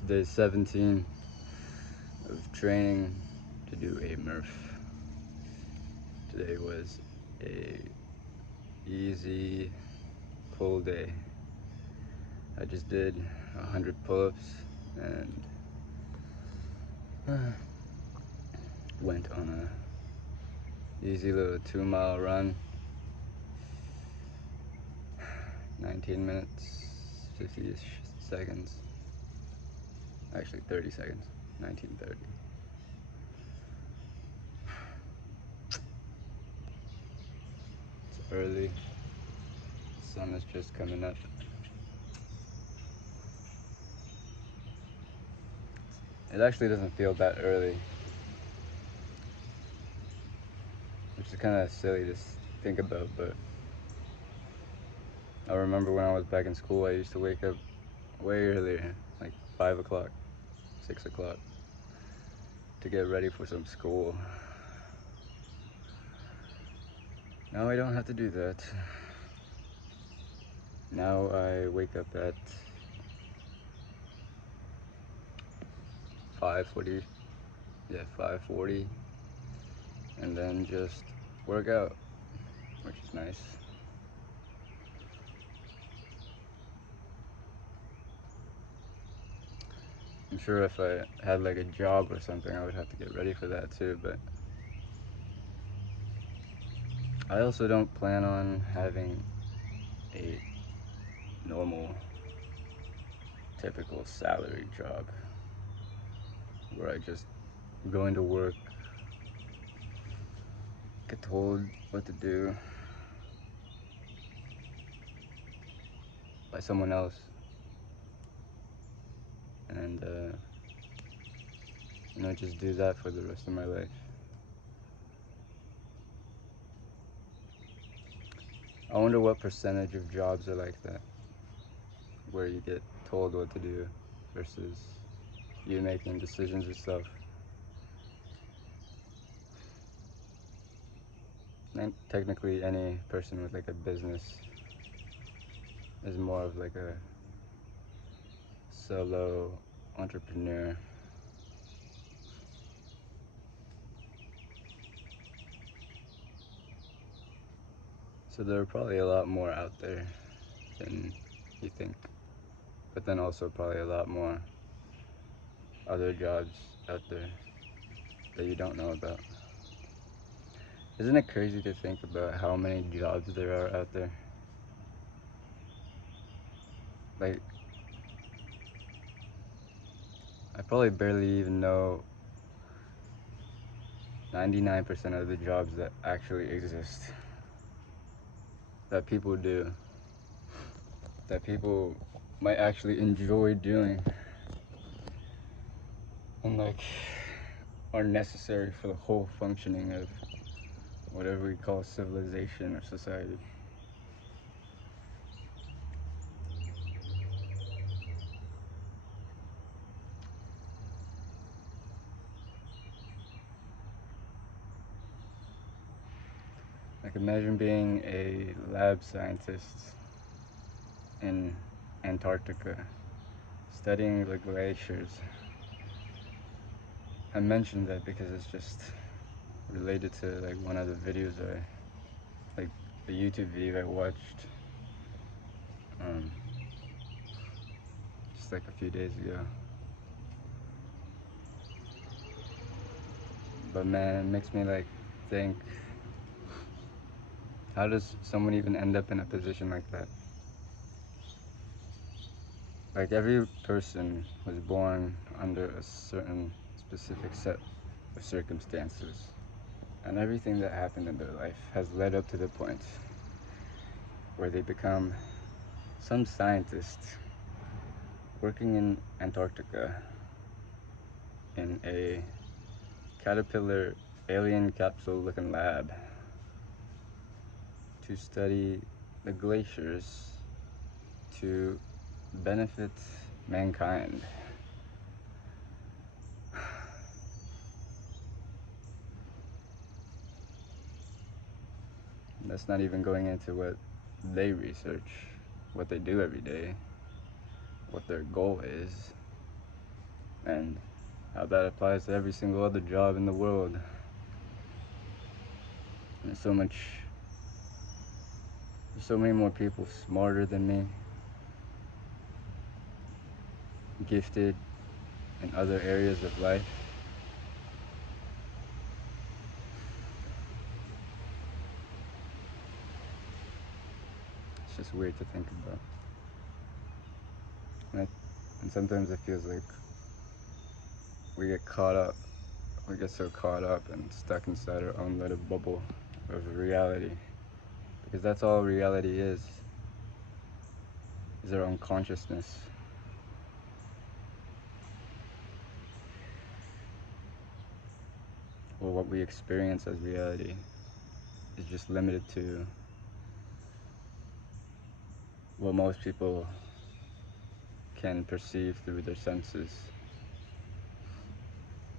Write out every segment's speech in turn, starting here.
It's day 17 of training to do a Murph. Today was a easy pull day. I just did 100 pull-ups and went on a easy little 2-mile run. 19 minutes, 50-ish seconds. Actually 30 seconds, 19:30. It's early, the sun is just coming up. It actually doesn't feel that early, which is kind of silly to think about, but I remember when I was back in school, I used to wake up way earlier, like 5 o'clock, 6 o'clock, to get ready for some school. Now I don't have to do that. Now I wake up at 5:40, 5:40, and then just work out, which is nice. I'm sure if I had like a job or something, I would have to get ready for that too, but I also don't plan on having a normal, typical salary job where I just go into work, get told what to do by someone else, and just do that for the rest of my life. I wonder what percentage of jobs are like that, where you get told what to do versus you making decisions yourself. And technically any person with like a business is more of like a solo entrepreneur. So there are probably a lot more out there than you think, but then also probably a lot more other jobs out there that you don't know about. Isn't it crazy to think about how many jobs there are out there? Like, I probably barely even know 99% of the jobs that actually exist, that people do, that people might actually enjoy doing, and like are necessary for the whole functioning of whatever we call civilization or society. Like, imagine being a lab scientist in Antarctica, studying the glaciers. I mentioned that because it's just related to like one of the videos like the YouTube video I watched just like a few days ago. But man, it makes me like think, how does someone even end up in a position like that? Like, every person was born under a certain specific set of circumstances, and everything that happened in their life has led up to the point where they become some scientist working in Antarctica in a caterpillar alien capsule looking lab to study the glaciers to benefit mankind. That's not even going into what they research, what they do every day, what their goal is. and how that applies to every single other job in the world. There's so many more people smarter than me, gifted in other areas of life. It's just weird to think about. And sometimes it feels like we get so caught up and stuck inside our own little bubble of reality. Because that's all reality is our own consciousness. Or what we experience as reality is just limited to what most people can perceive through their senses,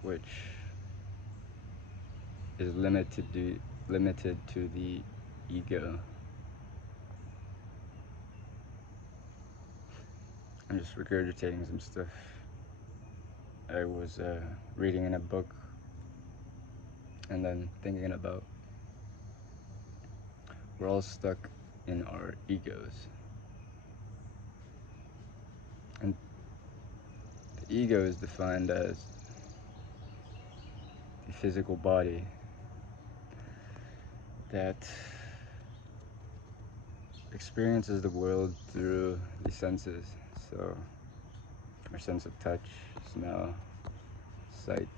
which is limited to the ego. I'm just regurgitating some stuff I was reading in a book and then thinking about. We're all stuck in our egos. And the ego is defined as the physical body that experiences the world through the senses. So our sense of touch, smell, sight,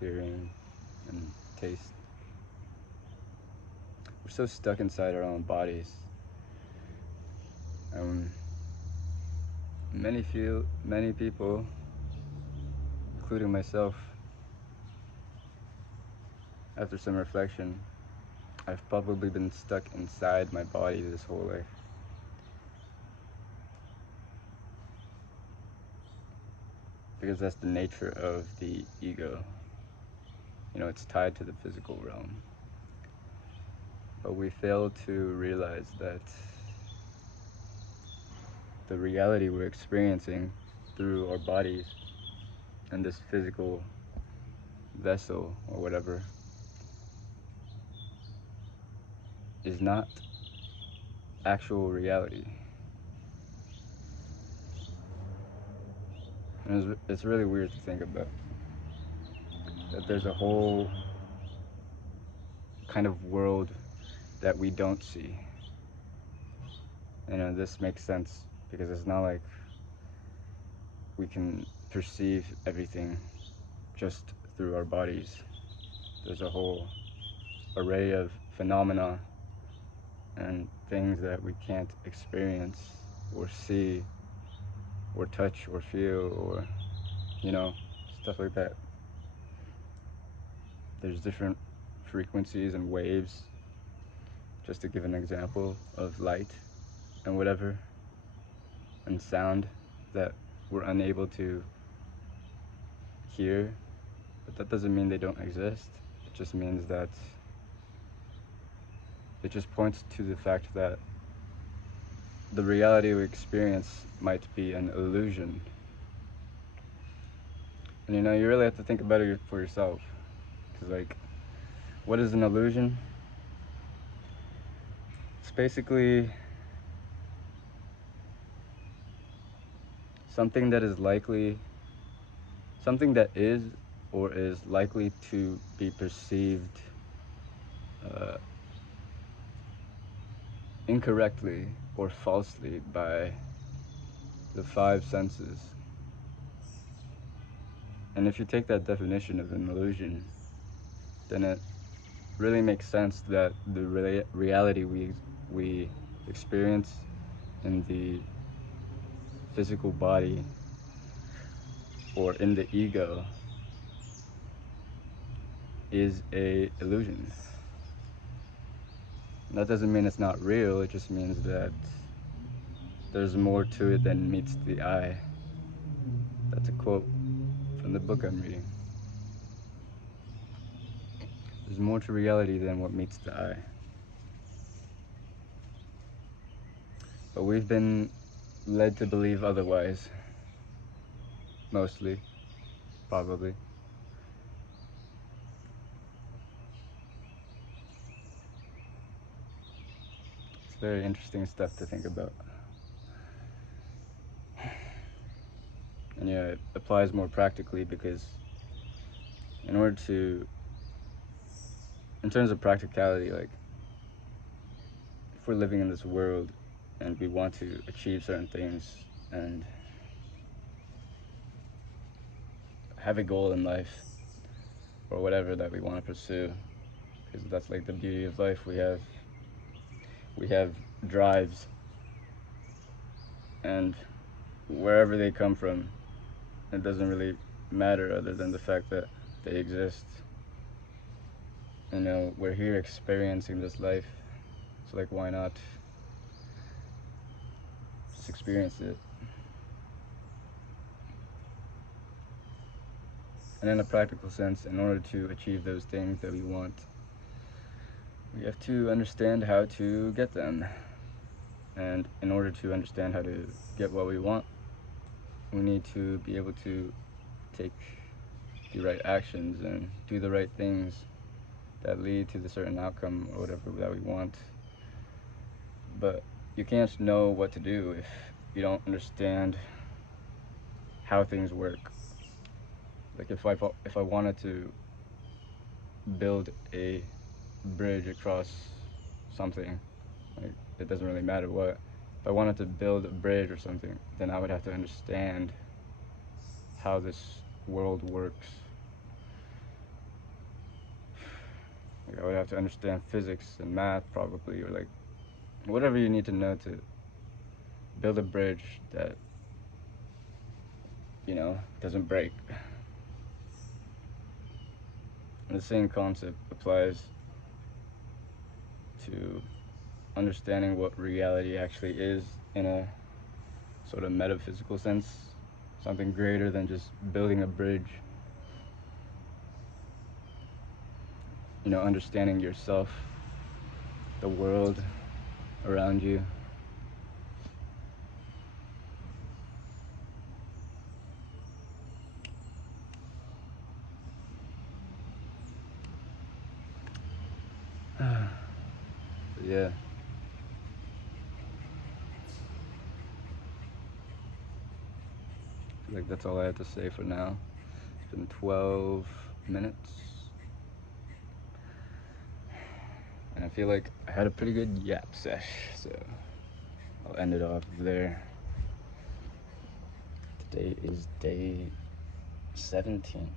hearing, and taste. We're so stuck inside our own bodies. Many people, including myself, after some reflection, I've probably been stuck inside my body this whole life. Because that's the nature of the ego. You know, it's tied to the physical realm. But we fail to realize that the reality we're experiencing through our bodies and this physical vessel or whatever is not actual reality. And it's really weird to think about that there's a whole kind of world that we don't see. You know, this makes sense because it's not like we can perceive everything just through our bodies. There's a whole array of phenomena and things that we can't experience or see or touch or feel or, you know, stuff like that. There's different frequencies and waves, just to give an example, of light and whatever, and sound that we're unable to hear, but that doesn't mean they don't exist. It just means that it just points to the fact that the reality we experience might be an illusion. And you know, you really have to think about it for yourself. Because, like, what is an illusion? It's basically something that is or is likely to be perceived incorrectly or falsely by the five senses. And if you take that definition of an illusion, then it really makes sense that the reality we experience in the physical body or in the ego is a illusion. That doesn't mean it's not real, it just means that there's more to it than meets the eye. That's a quote from the book I'm reading. There's more to reality than what meets the eye. But we've been led to believe otherwise. mostly, probably. It's very interesting stuff to think about. And yeah, it applies more practically because in order to, in terms of practicality, like if we're living in this world and we want to achieve certain things and have a goal in life or whatever that we want to pursue, because that's like the beauty of life. We have drives, and wherever they come from, it doesn't really matter other than the fact that they exist. You know, we're here experiencing this life, so like why not just experience it? And in a practical sense, in order to achieve those things that we want, we have to understand how to get them. And in order to understand how to get what we want, we need to be able to take the right actions and do the right things that lead to the certain outcome or whatever that we want. But you can't know what to do if you don't understand how things work. Like if I wanted to build a bridge across something, like it doesn't really matter what. If I wanted to build a bridge or something, then I would have to understand how this world works. Like I would have to understand physics and math probably, or like whatever you need to know to build a bridge that, you know, doesn't break. And the same concept applies to understanding what reality actually is in a sort of metaphysical sense, something greater than just building a bridge. You know, understanding yourself, the world around you. Yeah. I feel like that's all I have to say for now. It's been 12 minutes. And I feel like I had a pretty good yap sesh, so I'll end it off there. Today is day 17.